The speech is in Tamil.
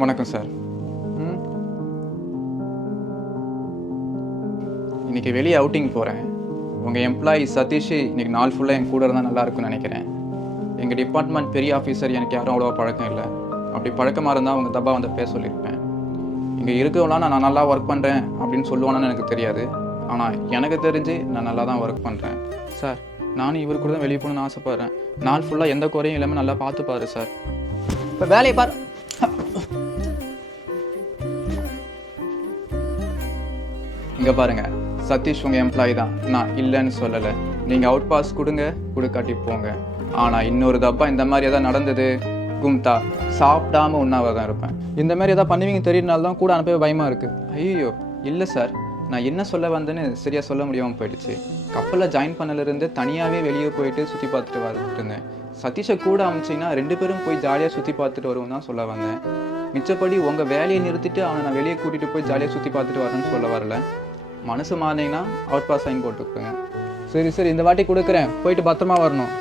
வணக்கம் சார். இன்றைக்கி வெளியே அவுட்டிங் போகிறேன். உங்கள் எம்ப்ளாயி சதீஷ் இன்றைக்கி நாள் ஃபுல்லாக என் கூட இருந்தால் நல்லாயிருக்கும்னு நினைக்கிறேன். எங்கள் டிபார்ட்மெண்ட் பெரிய ஆஃபீஸர் எனக்கு யாரும் அவ்வளோவா பழக்கம் இல்லை. அப்படி பழக்கமாக இருந்தால் அவங்க தப்பா வந்து பேச சொல்லியிருப்பேன். இங்கே இருக்கவங்களாம் நான் நல்லா ஒர்க் பண்ணுறேன் அப்படின்னு சொல்லுவானு எனக்கு தெரியாது. ஆனால் எனக்கு தெரிஞ்சு நான் நல்லா தான் ஒர்க் பண்ணுறேன் சார். நானும் இவர் கூட தான் வெளியே போகணுன்னு ஆசைப்பட்றேன். நாள் ஃபுல்லாக எந்த குறையும் இல்லாமல் நல்லா பார்த்துப்பாரு சார். இப்போ வேலையை பாரு. இங்கே பாருங்கள், சதீஷ் உங்கள் எம்ப்ளாயி தான், நான் இல்லைன்னு சொல்லலை. நீங்கள் அவுட் பாஸ் கொடுக்காட்டி போங்க. ஆனால் இன்னொரு தப்பா இந்த மாதிரி எதாவது நடந்தது கும்தா சாப்பிடாம உண்ணாவ தான் இருப்பேன். இந்த மாதிரி எதாவது பண்ணுவீங்க தெரியுறனால தான் கூட அனுப்பவே பயமாக இருக்குது. ஐயோ இல்லை சார், நான் என்ன சொல்ல வந்தேன்னு சரியாக சொல்ல முடியாமல் போயிடுச்சு. கப்பலில் ஜாயின் பண்ணலேருந்து தனியாகவே வெளியே போயிட்டு சுற்றி பார்த்துட்டு வந்துட்டு இருந்தேன். சதீஷை கூட அமைச்சிங்கன்னா 2 பேரும் போய் ஜாலியாக சுற்றி பார்த்துட்டு வருவோம் தான் சொல்ல வந்தேன். மிச்சப்படி உங்கள் வேலையை நிறுத்திட்டு அவனை நான் வெளியே கூட்டிகிட்டு போய் ஜாலியாக சுற்றி பார்த்துட்டு வரேன்னு சொல்ல வரல. மனசு மாறினீங்கன்னா அவுட் பாஸ் சைன் போட்டுக்குங்க. சரி, இந்த வாட்டி கொடுக்குறேன், போயிட்டு பத்திரமா வரணும்.